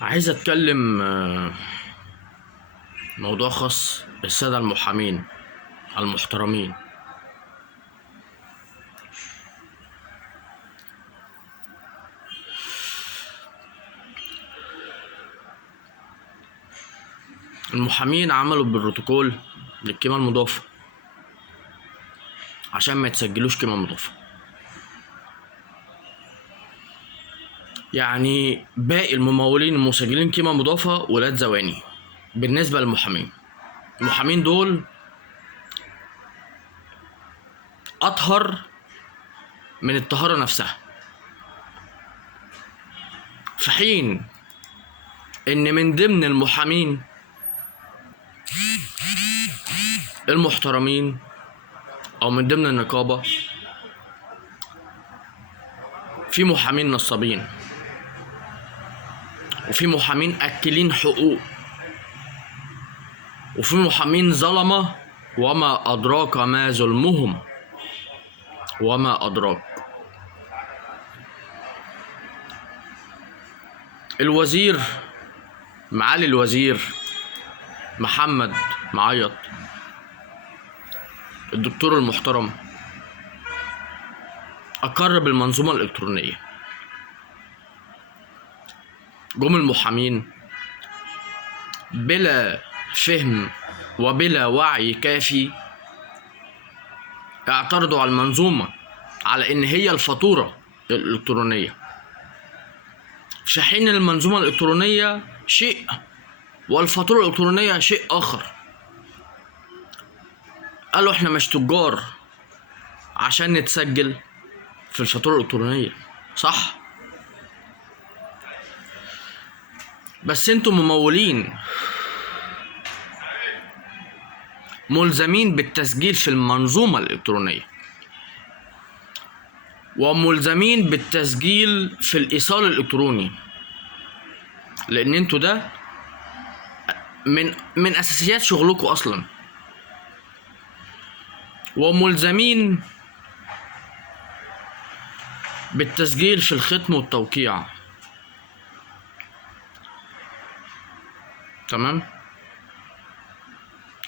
عايز اتكلم موضوع خاص بالسادة المحامين المحترمين. المحامين عملوا بالبروتوكول للقيمة المضافة عشان ما يتسجلوش قيمة مضافة. يعني باقي الممولين المسجلين قيمة مضافة ولاد زواني. بالنسبة للمحامين، المحامين دول أطهر من الطهارة نفسها، في حين إن من ضمن المحامين المحترمين أو من ضمن النقابة في محامين نصابين، وفي محامين أكلين حقوق، وفي محامين ظلمة. وما أدراك ما ظلمهم، وما أدراك. الوزير، معالي الوزير محمد معيط، الدكتور المحترم، أقر بالمنظومة الإلكترونية. جم المحامين بلا فهم وبلا وعي كافي اعترضوا على المنظومة على إن هي الفاتورة الإلكترونية، في حين المنظومة الإلكترونية شيء والفاتورة الإلكترونية شيء آخر. قالوا إحنا مش تجار عشان نتسجل في الفاتورة الإلكترونية، صح؟ بس انتوا ممولين ملزمين بالتسجيل في المنظومة الإلكترونية، وملزمين بالتسجيل في الإيصال الإلكتروني، لأن انتوا ده من أساسيات شغلكم أصلا. وملزمين بالتسجيل في الختم والتوقيع، تمام؟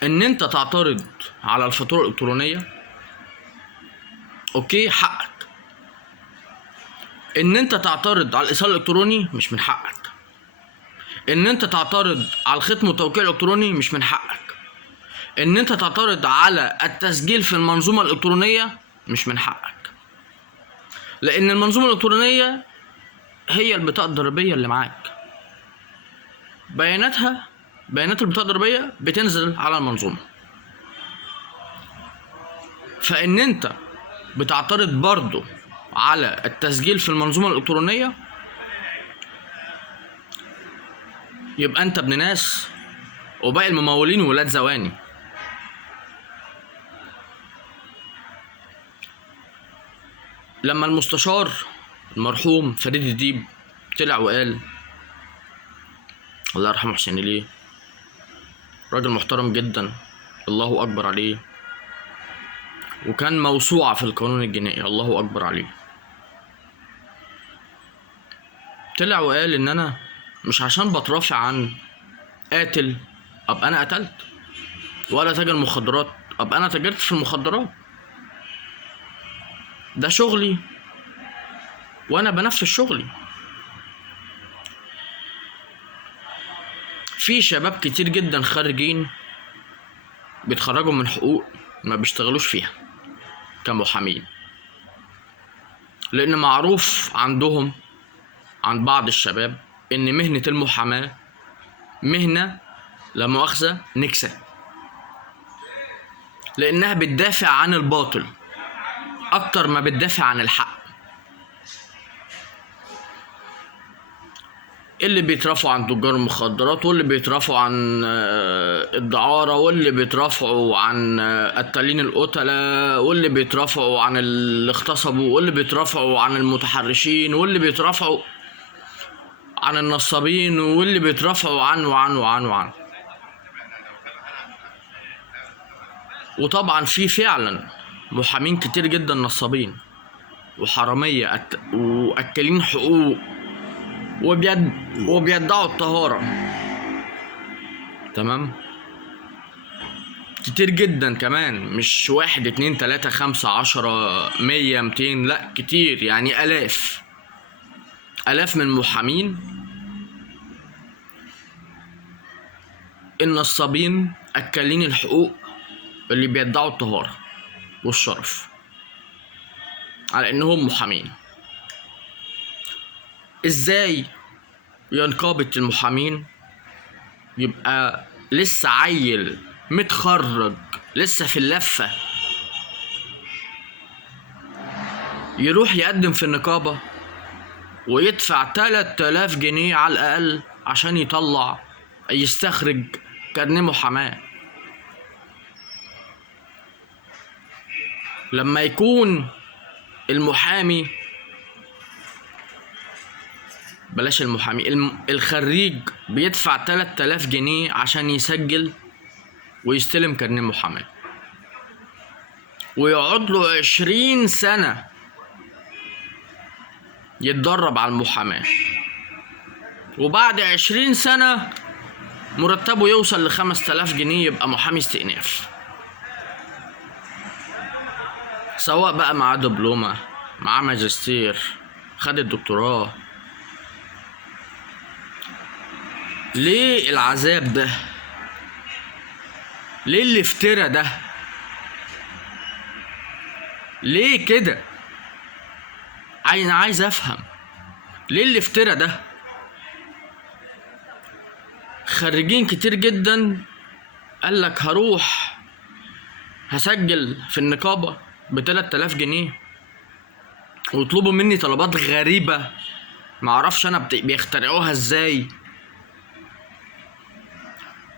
ان انت تعترض على الفاتورة الإلكترونية اوكي، حقك. ان انت تعترض على الإيصال الإلكتروني مش من حقك. ان انت تعترض على الختم والتوقيع الإلكتروني مش من حقك. ان انت تعترض على التسجيل في المنظومة الإلكترونية مش من حقك، لأن المنظومة الإلكترونية هي البطاقة الضريبية اللي معاك. بيانات البطاقة الضريبية بتنزل على المنظومة. فإن أنت بتعترض برضو على التسجيل في المنظومة الإلكترونية، يبقى أنت ابن ناس، وباقي الممولين ولاد زواني. لما المستشار المرحوم فريد الديب طلع وقال، الله يرحمه حسين ليه، راجل محترم جدا، الله أكبر عليه، وكان موسوعة في القانون الجنائي، الله أكبر عليه. طلع وقال إن أنا مش عشان بترافع عن قاتل أبقى أنا قتلت، ولا تاجر مخدرات أبقى أنا تاجرت في المخدرات. ده شغلي وأنا بنفذ شغلي. في شباب كتير جدا خارجين بيتخرجوا من حقوق ما بيشتغلوش فيها كمحامين، لأن معروف عندهم عن بعض الشباب إن مهنة المحاماة مهنة لا مؤاخذة نكسة، لأنها بتدافع عن الباطل أكتر ما بتدافع عن الحق. اللي بيترافعوا عن تجار المخدرات، واللي بيترافعوا عن الدعارة، واللي بيترافعوا عن قتالين القتلة، واللي بيترافعوا عن اللي اغتصبوا، واللي بيترافعوا عن المتحرشين، واللي بيترافعوا عن النصابين، واللي بيترافعوا عن. وطبعا في فعلا محامين كتير جدا نصابين وحرامية وأكلين حقوق وبيدعوا الطهارة. تمام. كتير جدا كمان، مش 1 2 3 5 10 100 200، لا كتير، يعني آلاف من المحامين النصابين أكلين الحقوق اللي بيدعوا الطهارة والشرف على إنهم محامين. إزاي ينقابة المحامين يبقى لسه عيل متخرج لسه في اللفة يروح يقدم في النقابة ويدفع 3000 جنيه على الأقل عشان يستخرج كارنيه محاماة؟ لما يكون المحامي، بلاش المحامي، الخريج بيدفع 3000 جنيه عشان يسجل ويستلم كارنيه محاماة، ويقعد له 20 سنة يتدرب على المحاماة، وبعد 20 سنة مرتبه يوصل ل5000 جنيه يبقى محامي استئناف، سواء بقى معاه دبلومة، معاه ماجستير، خد الدكتوراه. ليه العذاب ده؟ ليه الافتراء ده؟ ليه كده؟ انا عايز افهم ليه الافتراء ده. خريجين كتير جدا قالك هروح هسجل في النقابة ب3000 جنيه، ويطلبوا مني طلبات غريبة معرفش انا بيخترعوها ازاي،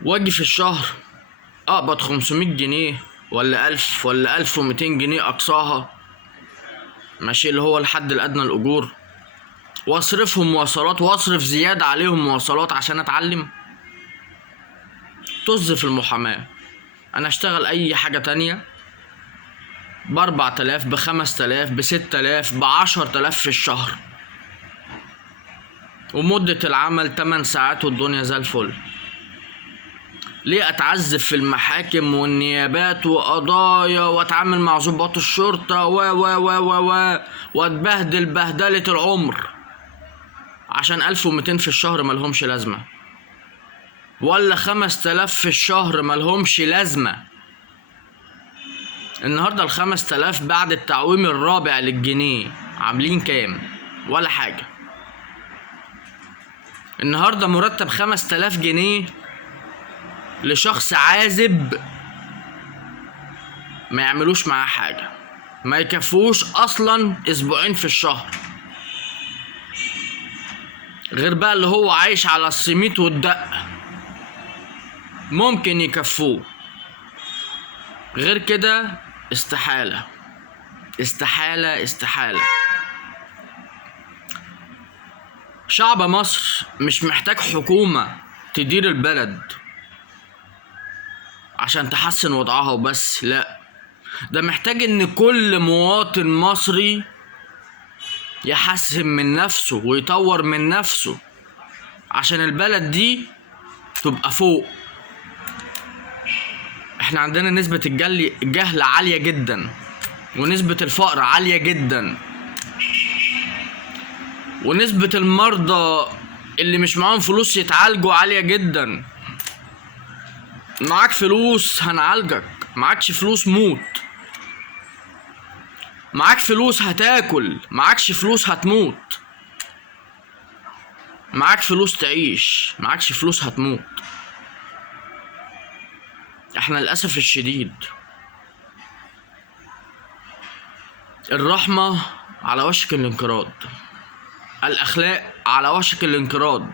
واجي في الشهر اقبض 500 جنيه ولا 1000 ولا 1200 جنيه اقصاها، ماشي، اللي هو الحد الادنى الاجور، واصرفهم مواصلات واصرف زيادة عليهم مواصلات عشان اتعلم. طز في المحاماة. انا اشتغل اي حاجة تانية ب4000 ب5000 ب6000 ب10000 في الشهر، ومدة العمل 8 ساعات والدنيا زي الفل. ليه اتعذب في المحاكم والنيابات وقضايا واتعامل مع ضباط الشرطة واتبهدل بهدلة العمر عشان 1200 في الشهر ملهمش لازمة، ولا 5000 في الشهر ملهمش لازمة؟ النهاردة ال5000 بعد التعويم الرابع للجنيه عاملين كام؟ ولا حاجة. النهاردة مرتب 5000 جنيه لشخص عازب ما يعملوش معاه حاجة، ما يكفوش اصلا اسبوعين في الشهر، غير بقى اللي هو عايش على السميت والدق ممكن يكفوه، غير كده استحالة استحالة استحالة. شعب مصر مش محتاج حكومة تدير البلد عشان تحسن وضعها وبس، لا، ده محتاج ان كل مواطن مصري يحسن من نفسه ويطور من نفسه عشان البلد دي تبقى فوق. احنا عندنا نسبة الجهل عالية جدا، ونسبة الفقر عالية جدا، ونسبة المرضى اللي مش معاهم فلوس يتعالجوا عالية جدا. معاك فلوس هنعالجك، معاكش فلوس موت، معاك فلوس هتاكل، معاكش فلوس هتموت، معاك فلوس تعيش، معاكش فلوس هتموت. احنا للأسف الشديد الرحمة على وشك الانقراض، الأخلاق على وشك الانقراض.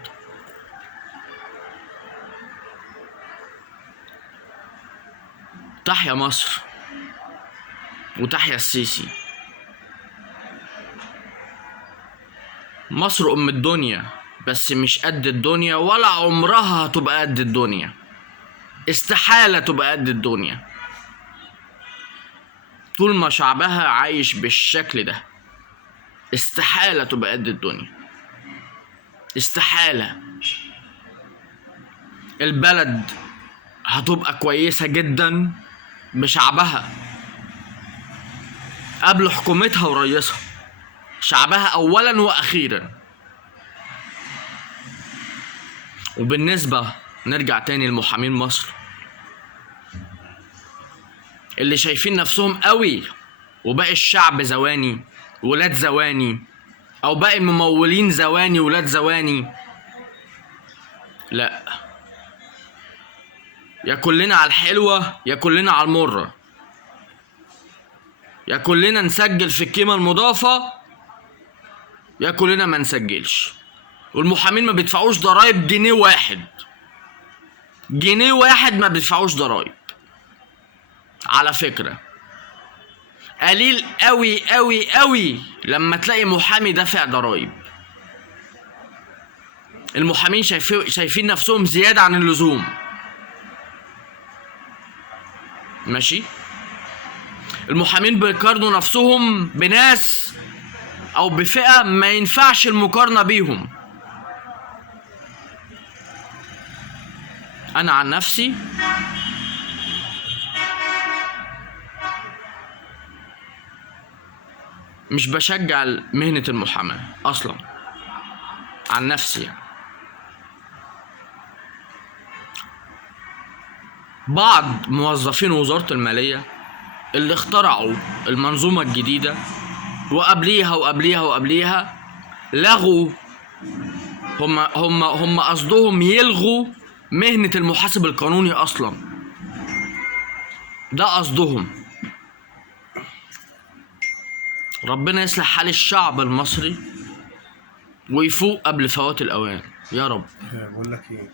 تحيا مصر وتحيا السيسي. مصر أم الدنيا، بس مش قد الدنيا، ولا عمرها هتبقى قد الدنيا، استحالة تبقى قد الدنيا طول ما شعبها عايش بالشكل ده، استحالة تبقى قد الدنيا. استحالة. البلد هتبقى كويسة جدا بشعبها قبل حكومتها ورئيسها. شعبها اولا واخيرا. وبالنسبة نرجع تاني لمحامين مصر اللي شايفين نفسهم قوي وباقي الشعب زواني ولاد زواني، او باقي الممولين زواني ولاد زواني، لا، يا كلنا على الحلوة يا كلنا على المرة، يا كلنا نسجل في القيمة المضافة يا كلنا ما نسجلش. والمحامين ما بيدفعوش ضرايب جنيه واحد، جنيه واحد ما بيدفعوش ضرايب. على فكرة قليل قوي قوي قوي لما تلاقي محامي دافع ضرايب. المحامين شايفين نفسهم زيادة عن اللزوم. ماشي. المحامين بيقارنوا نفسهم بناس او بفئة ما ينفعش المقارنة بيهم. انا عن نفسي مش بشجع مهنة المحاماة اصلا عن نفسي يعني. بعض موظفين وزارة المالية اللي اخترعوا المنظومة الجديدة وقبليها وقبليها وقبليها لغوا، هم قصدهم يلغوا مهنة المحاسب القانوني اصلا. ده قصدهم. ربنا يصلح حال الشعب المصري ويفوق قبل فوات الاوان يا رب. بقول لك ايه،